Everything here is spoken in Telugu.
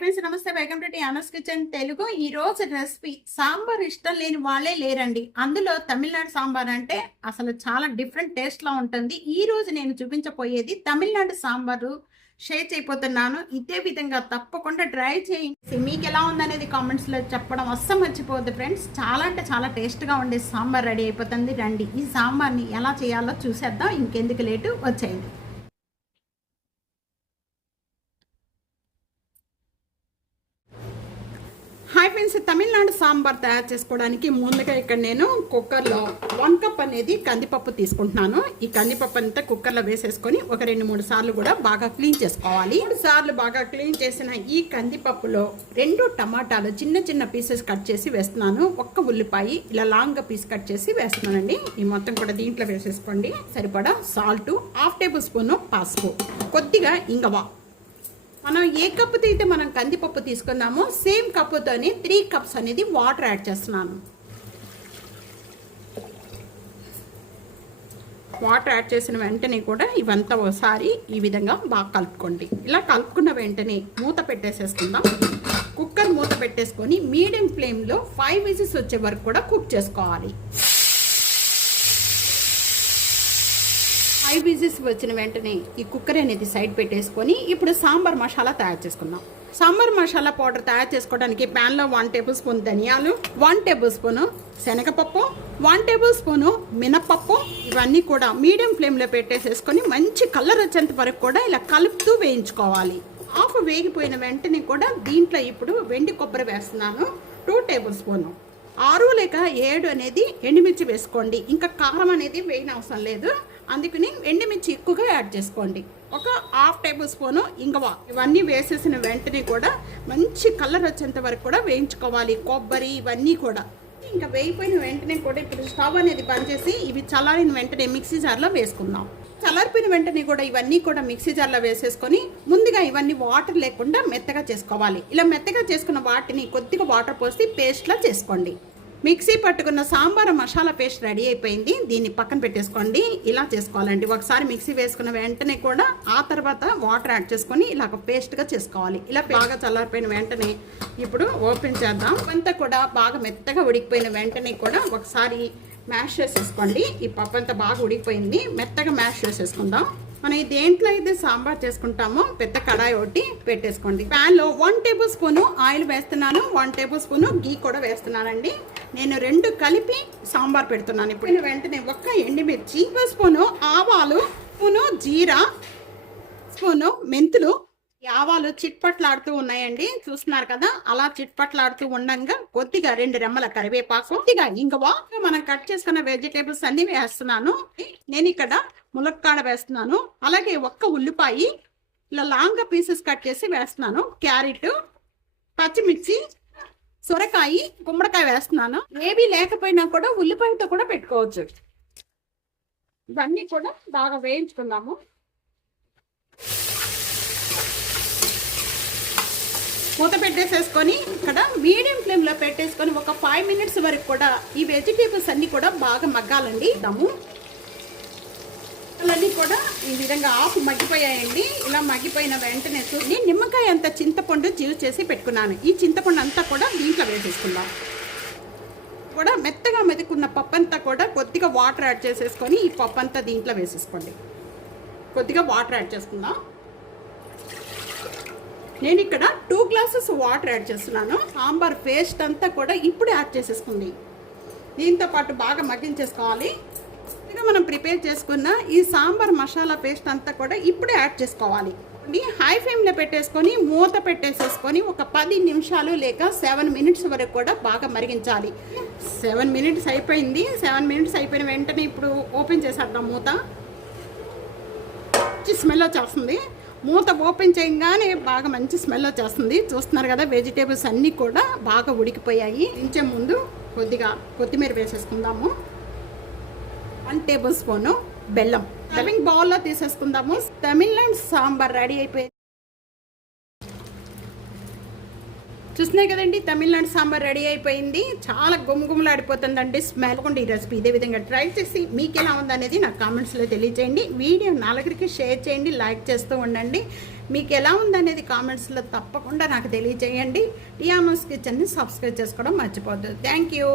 ఫ్రెండ్స్ నమస్తే welcome to Anas kitchen Telugu. ఈ రోజు రెసిపీ సాంబార్ ఇష్టం లేని వాళ్ళే లేరండి. అందులో తమిళనాడు సాంబార్ అంటే అసలు చాలా డిఫరెంట్ టేస్ట్లో ఉంటుంది. ఈ రోజు నేను చూపించబోయేది తమిళనాడు సాంబారు. షేర్ చేయబోతున్నాను. ఇదే విధంగా తప్పకుండా ట్రై చేయండి. మీకు ఎలా ఉందనేది కామెంట్స్లో చెప్పడం అస్సలు మర్చిపోవద్దు ఫ్రెండ్స్. చాలా అంటే చాలా టేస్ట్గా ఉండే సాంబార్ రెడీ అయిపోతుంది. రండి ఈ సాంబార్ని ఎలా చేయాలో చూసేద్దాం. ఇంకెందుకు లేటు వచ్చేయండి. హాయ్ ఫ్రెండ్స్ తమిళనాడు సాంబార్ తయారు చేసుకోవడానికి ముందుగా ఇక్కడ నేను కుక్కర్లో వన్ కప్ అనేది కందిపప్పు తీసుకుంటున్నాను. ఈ కందిపప్పు అంతా కుక్కర్లో వేసేసుకొని ఒక రెండు మూడు సార్లు కూడా బాగా క్లీన్ చేసుకోవాలి. మూడు సార్లు బాగా క్లీన్ చేసిన ఈ కందిపప్పులో రెండు టమాటాలు చిన్న చిన్న పీసెస్ కట్ చేసి వేస్తున్నాను. ఒక్క ఉల్లిపాయ ఇలా లాంగ్గా పీస్ కట్ చేసి వేస్తున్నానండి. ఈ మొత్తం కూడా దీంట్లో వేసేసుకోండి. సరిపడా సాల్ట్ హాఫ్ టేబుల్ స్పూన్ పసుపు కొద్దిగా ఇంగవా. మనం ఏ కప్పుతో అయితే మనం కందిపప్పు తీసుకున్నామో సేమ్ కప్పుతోనే త్రీ కప్స్ అనేది వాటర్ యాడ్ చేస్తున్నాను. వాటర్ యాడ్ చేసిన వెంటనే కూడా ఇవంతా ఒకసారి ఈ విధంగా బాగా కలుపుకోండి. ఇలా కలుపుకున్న వెంటనే మూత పెట్టేసేసుకుందాం. కుక్కర్ మూత పెట్టేసుకొని మీడియం ఫ్లేమ్లో ఫైవ్ విజిల్స్ వచ్చే వరకు కూడా కుక్ చేసుకోవాలి. ఐ విజిల్స్ వచ్చిన వెంటనే ఈ కుక్కర్ అనేది సైడ్ పెట్టేసుకొని ఇప్పుడు సాంబార్ మసాలా తయారు చేసుకుందాం. సాంబార్ మసాలా పౌడర్ తయారు చేసుకోవడానికి ప్యాన్లో వన్ టేబుల్ స్పూన్ ధనియాలు వన్ టేబుల్ స్పూను శనగపప్పు వన్ టేబుల్ స్పూను మినపప్పు ఇవన్నీ కూడా మీడియం ఫ్లేమ్లో పెట్టేసేసుకొని మంచి కలర్ వచ్చేంత వరకు కూడా ఇలా కలుపుతూ వేయించుకోవాలి. ఆఫ్ వేగిపోయిన వెంటనే కూడా దీంట్లో ఇప్పుడు వెండి కొబ్బరి వేస్తున్నాను టూ టేబుల్ స్పూను. ఆరు లేక ఏడు అనేది ఎండుమిర్చి వేసుకోండి. ఇంకా కారం అనేది వేయనవసరం లేదు. అందుకని ఎండుమిర్చి ఎక్కువగా యాడ్ చేసుకోండి. ఒక హాఫ్ టేబుల్ స్పూను ఇంగవ. ఇవన్నీ వేసేసిన వెంటనే కూడా మంచి కలర్ వచ్చేంత వరకు కూడా వేయించుకోవాలి. కొబ్బరి ఇవన్నీ కూడా. ఇంకా వేయిపోయిన వెంటనే కూడా ఇప్పుడు స్టవ్ అనేది బంద్ చేసి ఇవి చల్లారిన వెంటనే మిక్సీ జార్లో వేసుకుందాం. చల్లారిపోయిన వెంటనే కూడా ఇవన్నీ కూడా మిక్సీ జార్లో వేసేసుకొని ముందుగా ఇవన్నీ వాటర్ లేకుండా మెత్తగా చేసుకోవాలి. ఇలా మెత్తగా చేసుకున్న వాటిని కొద్దిగా వాటర్ పోసి పేస్ట్లా చేసుకోండి. మిక్సీ పట్టుకున్న సాంబార్ మసాలా పేస్ట్ రెడీ అయిపోయింది. దీన్ని పక్కన పెట్టేసుకోండి. ఇలా చేసుకోవాలండి. ఒకసారి మిక్సీ వేసుకున్న వెంటనే కూడా ఆ తర్వాత వాటర్ యాడ్ చేసుకొని ఇలా ఒక పేస్ట్గా చేసుకోవాలి. ఇలా బాగా చల్లారిపోయిన వెంటనే ఇప్పుడు ఓపెన్ చేద్దాం. అంతా కూడా బాగా మెత్తగా ఉడికిపోయిన వెంటనే కూడా ఒకసారి మ్యాష్ చేసేసుకోండి. ఈ పప్పు అంతా బాగా ఉడికిపోయింది. మెత్తగా మ్యాష్ చేసేసుకుందాం. మనం దేంట్లో అయితే సాంబార్ చేసుకుంటామో పెద్ద కడాయి ఒకటి పెట్టేసుకోండి. ప్యాన్లో వన్ టేబుల్ స్పూను ఆయిల్ వేస్తున్నాను. వన్ టేబుల్ స్పూను గీ కూడా వేస్తున్నానండి. నేను రెండు కలిపి సాంబార్ పెడుతున్నాను. ఇప్పుడు వెంటనే ఒక్క ఎండుమిర్చి స్పూను ఆవాలు స్పూను జీరా స్పూను మెంతులు. ఆవాలు చిట్పట్లాడుతూ ఉన్నాయండి. చూస్తున్నారు కదా అలా చిట్పట్లాడుతూ ఉండంగా కొద్దిగా రెండు రెమ్మల కరివేపాకు కొద్దిగా ఇంకవా మనం కట్ చేసుకున్న వెజిటేబుల్స్ అన్ని వేస్తున్నాను. నేను ఇక్కడ ములక్కాడ వేస్తున్నాను. అలాగే ఒక్క ఉల్లిపాయ ఇలా లాంగ్ పీసెస్ కట్ చేసి వేస్తున్నాను. క్యారెట్ పచ్చిమిర్చి సొరకాయ గుమ్మడికాయ వేస్తున్నాను. ఏవి లేకపోయినా కూడా ఉల్లిపాయతో కూడా పెట్టుకోవచ్చు. ఇవన్నీ కూడా బాగా వేయించుకుందాము. మూత పెట్టేసేసుకొని ఇక్కడ మీడియం ఫ్లేమ్లో పెట్టేసుకొని ఒక ఫైవ్ మినిట్స్ వరకు కూడా ఈ వెజిటేబుల్స్ అన్నీ కూడా బాగా మగ్గాలండి. దమ్ము అన్నీ కూడా ఈ విధంగా ఆకు మగ్గిపోయాయండి. ఇలా మగ్గిపోయిన వెంటనే చూసి నిమ్మకాయ అంత చింతపండు జీవ చేసి పెట్టుకున్నాను. ఈ చింతపండు అంతా కూడా దీంట్లో వేసేసుకుందాం. కూడా మెత్తగా మెదుకున్న పప్పు అంతా కూడా కొద్దిగా వాటర్ యాడ్ చేసేసుకొని ఈ పప్పు అంతా దీంట్లో వేసేసుకోండి. కొద్దిగా వాటర్ యాడ్ చేసుకుందాం. నేను ఇక్కడ టూ గ్లాసెస్ వాటర్ యాడ్ చేస్తున్నాను. సాంబార్ పేస్ట్ అంతా కూడా ఇప్పుడు యాడ్ చేసేసుకుంది. దీంతో పాటు బాగా మగ్గించేసుకోవాలి. ఇక మనం ప్రిపేర్ చేసుకున్న ఈ సాంబార్ మసాలా పేస్ట్ అంతా కూడా ఇప్పుడే యాడ్ చేసుకోవాలి. హై ఫ్లేమ్లో పెట్టేసుకొని మూత పెట్టేసేసుకొని ఒక పది నిమిషాలు లేక సెవెన్ మినిట్స్ వరకు కూడా బాగా మరిగించాలి. సెవెన్ మినిట్స్ అయిపోయింది. సెవెన్ మినిట్స్ అయిపోయిన వెంటనే ఇప్పుడు ఓపెన్ చేసేద్దాం మూత. మంచి స్మెల్ వచ్చేస్తుంది. మూత ఓపెన్ చేయగానే బాగా మంచి స్మెల్ వచ్చేస్తుంది. చూస్తున్నారు కదా వెజిటేబుల్స్ అన్నీ కూడా బాగా ఉడికిపోయాయి. ఇంచే ముందు కొద్దిగా కొత్తిమీర వేసేసుకుందాము. వన్ టేబుల్ స్పూను బెల్లం. సర్వింగ్ బౌల్లో తీసేసుకుందాము. తమిళనాడు సాంబార్ రెడీ అయిపోయింది. చూస్తున్నాయి కదండి తమిళనాడు సాంబార్ రెడీ అయిపోయింది. చాలా గుమగుమలాడిపోతుందండి స్మెల్ కొండి ఈ రెసిపీ ఇదే విధంగా ట్రై చేసి మీకు ఎలా ఉందనేది నాకు కామెంట్స్లో తెలియచేయండి. వీడియో నలుగురికి షేర్ చేయండి లైక్ చేస్తూ ఉండండి. మీకు ఎలా ఉందనేది కామెంట్స్లో తప్పకుండా నాకు తెలియజేయండి టియామస్ కిచెన్ని సబ్స్క్రైబ్ చేసుకోవడం మర్చిపోద్దు థ్యాంక్ యూ